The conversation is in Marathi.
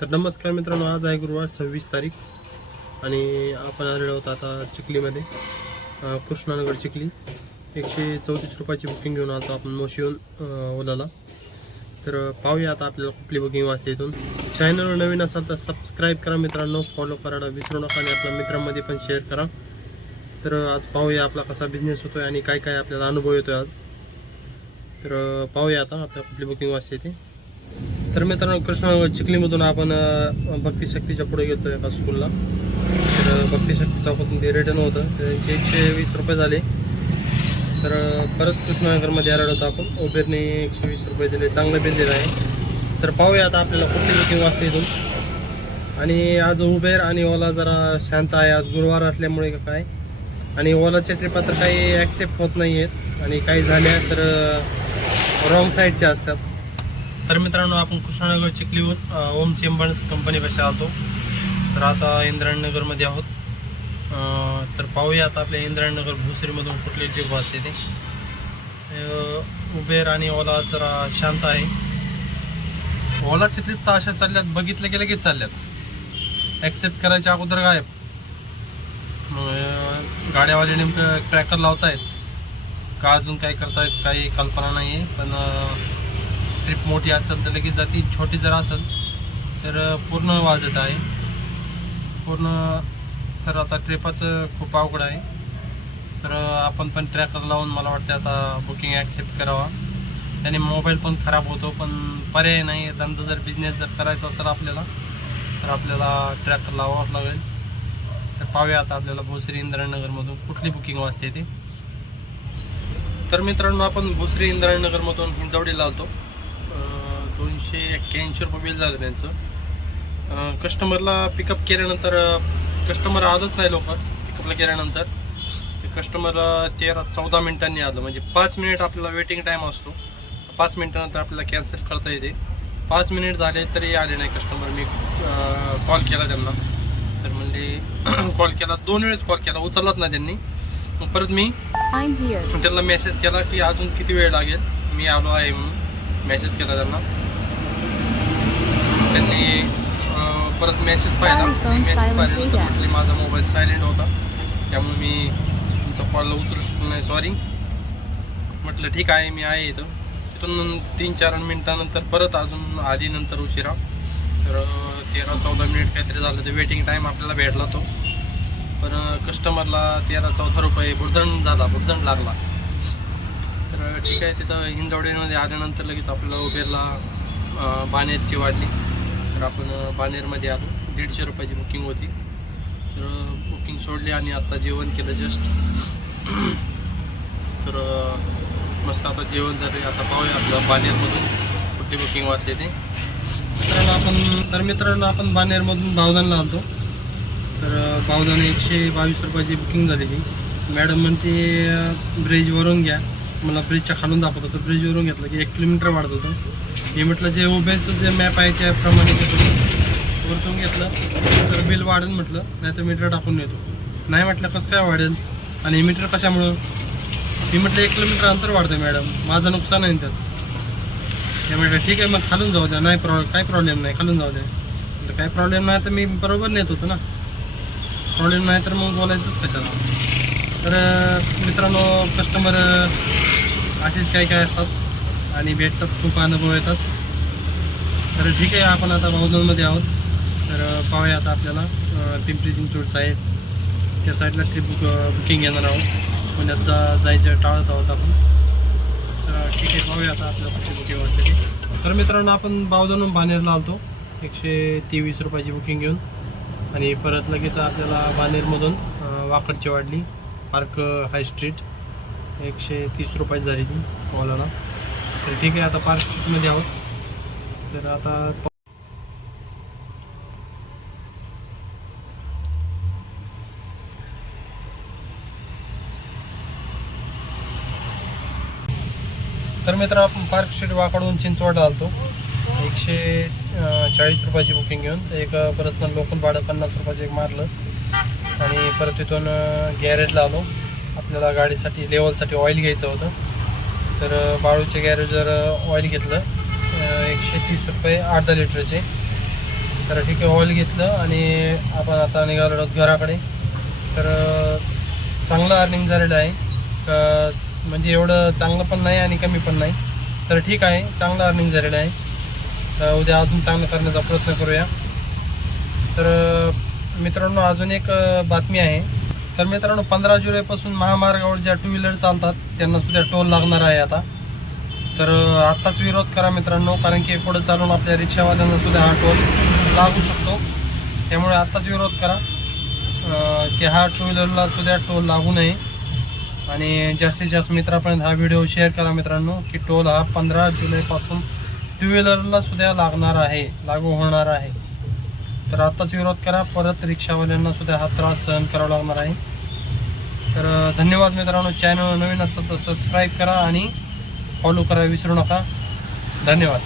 तर नमस्कार मित्रांनो, आज आहे गुरुवार 26 तारीख आणि आपण आलेलो आहोत आता चिखलीमध्ये, कृष्णानगर चिखली. 134 रुपयाची बुकिंग घेऊन आलो आपण मोशीहून ओलाला. तर पाहूया आता आपल्याला कुठली बुकिंग वाजते. इथून चॅनलवर नवीन असाल तर सबस्क्राईब करा मित्रांनो, फॉलो करायला विसरू नका आणि आपल्या मित्रांमध्ये पण शेअर करा. तर आज पाहूया आपला कसा बिझनेस होतोय आणि काय काय आपल्याला अनुभव येतोय आज. तर पाहूया आता आपल्याला कुठली बुकिंग वाजते ते. तर मित्रांनो, कृष्णानगर चिखलीमधून आपण भक्ती शक्तीच्या पुढे गेलो एका स्कूलला. तर भक्ती शक्ती चौकातून ते रिटर्न होतं, त्यांचे 120 रुपये झाले. तर परत कृष्णानगरमध्ये आलेलो होतो आपण. उबेरने 120 रुपये दिले, चांगलं बिल दिलं आहे. तर पाहूया आता आपल्याला कुठली बुकिंग वाजते इथून. आणि आज उबेर आणि ओला जरा शांत आहे, आज गुरुवार असल्यामुळे काय. आणि ओलाचे ट्रिपा तर काही ॲक्सेप्ट होत नाही आहेत आणि काही झाल्या तर रॉंग साईडच्या असतात. तर मित्रांनो, आपण कृष्णानगर चिखलीहून ओम चेंबर्स कंपनीपाशी आलो. तर आता इंद्रायणनगरमध्ये आहोत. तर पाहूया आता आपल्या इंद्रायणनगर भुसरीमधून कुठली ट्रिप असते ते. उबेर आणि ओला जरा शांत आहे. ओलाची ट्रिप तर अशा चालल्यात, बघितलं की लगेच चालल्यात, ॲक्सेप्ट करायच्या अगोदर गायब. गाड्यावाले नेमकं ट्रॅकर लावत आहेत का अजून काय करतायत काही कल्पना नाही आहे. पण ट्रिप मोठी असेल तर लगेच जाते, छोटी जर असेल तर पूर्ण वाजत आहे पूर्ण. तर आता ट्रिपाचं खूप अवघड आहे. तर आपण पण ट्रॅकर लावून मला वाटतं आता बुकिंग ॲक्सेप्ट करावा. त्याने मोबाईल पण खराब होतो, पण पर्याय नाही. धंदा जर बिझनेस जर करायचा असेल आपल्याला तर आपल्याला ट्रॅकर लावावं लागेल. तर पाहूया आता आपल्याला भोसरी इंद्रायणनगरमधून कुठली बुकिंग वाजते ते. तर मित्रांनो, आपण भोसरी इंद्रायणनगरमधून हिंजवडीला आलतो. 281 रुपये बिल झालं त्यांचं. कस्टमरला पिकअप केल्यानंतर कस्टमर आलंच नाही लवकर. पिकअपला केल्यानंतर ते कस्टमर 13-14 मिनिटांनी आलं. म्हणजे 5 मिनिट आपल्याला वेटिंग टाईम असतो. 5 मिनिटानंतर आपल्याला कॅन्सल करता येते. 5 मिनिट झाले तरी आले नाही कस्टमर. मी कॉल केला त्यांना, तर म्हणजे कॉल केला 2 वेळेस कॉल केला, उचललाच नाही त्यांनी. मग परत मी त्यांना मेसेज केला की अजून किती वेळ लागेल, मी आलो आहे म्हणून मेसेज केला त्यांना. त्यांनी परत मेसेज पाहिला. मेसेज पाहिल्यानंतर म्हटले माझा मोबाईल सायलेंट होता त्यामुळे मी तुमचा कॉल उचलू शकलो नाही, सॉरी. म्हटलं ठीक आहे, मी आहे इथं. तिथून 3-4 मिनिटानंतर परत अजून आधी नंतर उशिरा. तर 13-14 मिनिट काहीतरी झालं. ते वेटिंग टाईम आपल्याला भेटला तो. पण कस्टमरला 13-14 रुपये बुरदण लागला. तर ठीक आहे, तिथं हिंजवडीमध्ये आल्यानंतर लगेच आपल्याला उबेरला बाणेरची वाढली. तर आपण बाणेरमध्ये आलो. 150 रुपयाची बुकिंग होती. तर बुकिंग सोडली आणि आता जेवण केलं जस्ट. तर मस्त आता जेवण झाले. आता पाहूया आपलं बाणेरमधून कुठली बुकिंग वाजते ते. मित्रांनो, आपण बाणेरमधून बावधनला आलो. तर बावधन 122 रुपयाची बुकिंग झालेली. मॅडम म्हणते ब्रिजवरून घ्या. मला ब्रिजच्या खालून दाखवत होतं, ब्रिजवरून घेतलं की 1 किलोमीटर वाढत होतं. हे म्हटलं जे उबेरचं जे मॅप आहे त्याप्रमाणे वरतून घेतलं तर बिल वाढेल म्हटलं, नाही तर मीटर टाकून येतो. नाही म्हटलं कसं काय वाढेल आणि मीटर कशामुळं. मी म्हटलं 1 किलोमीटर अंतर वाढतं मॅडम, माझं नुकसान आहे त्यात. ते म्हटलं ठीक आहे, मग खालून जाऊ द्या, नाही काही प्रॉब्लेम नाही, खालून जाऊ द्या. म्हटलं काही प्रॉब्लेम नाही तर मी बरोबर नेत होतो ना. प्रॉब्लेम नाही तर मग बोलायचंच कशाला. तर मित्रांनो, कस्टमर असेच काही काय असतात आणि भेटतात, खूप अनुभव येतात. तर ठीक आहे, आपण आता बावधनमध्ये आहोत. तर पाहूया आता आपल्याला पिंपरी चिंचवड साईड त्या साईडला ट्रिप बुकिंग घेणार आहोत. पुण्यात जायचं टाळत आहोत आपण. तर ठीक आहे, पाहूया आता आपल्याला कुठली बुकिंग असते. तर मित्रांनो, आपण बावधनहून बाणेरला आलतो 123 रुपयाची बुकिंग घेऊन. आणि परत लगेच आपल्याला बाणेरमधून वाकडची वाढली पार्क हाय स्ट्रीट 130 रुपये झाली ती ओलाला. तर ठीक आहे, आता पार्क स्ट्रीटमध्ये आहोत. तर आता मित्र आपण पार्क स्ट्रीट वाकडून चिंचवडला आलतो 140 रुपयाची बुकिंग घेऊन. एक पर्सनल लोकल भाडं 50 रुपयाचं एक मारलं आणि परत तिथून गॅरेजला आलो. आपल्याला गाडीसाठी लेवलसाठी ऑइल घ्यायचं होतं. तर बाळूच्या गॅरेजवर ऑइल घेतलं 130 रुपये 8-10 लिटरचे. तर ठीक आहे, ऑइल घेतलं आणि आपण आता निघालो आहोत घराकडे. तर चांगलं अर्निंग झालेलं आहे, म्हणजे एवढं चांगलं पण नाही आणि कमी पण नाही. तर ठीक आहे, चांगलं अर्निंग झालेलं आहे. उद्या अजून चांगलं करण्याचा प्रयत्न करूया. तर मित्रांनो, अजून एक बातमी आहे. तर मित्रांनो, 15 जुलैपासून महामार्गावर ज्या टू व्हीलर चालतात त्यांना सुद्धा टोल लागणार आहे आता. तर आत्ताच विरोध करा मित्रांनो, कारण की पुढे चालून आपल्या रिक्षावाल्यांना सुद्धा हा टोल लागू शकतो. त्यामुळे आत्ताच विरोध करा की हा टू व्हीलरला सुद्धा टोल लागू नये. आणि जास्तीत जास्त मित्रापर्यंत हा व्हिडिओ शेअर करा मित्रांनो, की टोल हा 15 जुलैपासून टू व्हीलरला सुद्धा लागणार आहे, लागू होणार आहे. तर आत्ताच विरोध करा, परत रिक्षावाल्यांना सुद्धा हा त्रास सहन करावा लागणार आहे. तर धन्यवाद मित्रांनो. चॅनल नवीन असेल तर सबस्क्राईब करा आणि फॉलो करायला विसरू नका. धन्यवाद.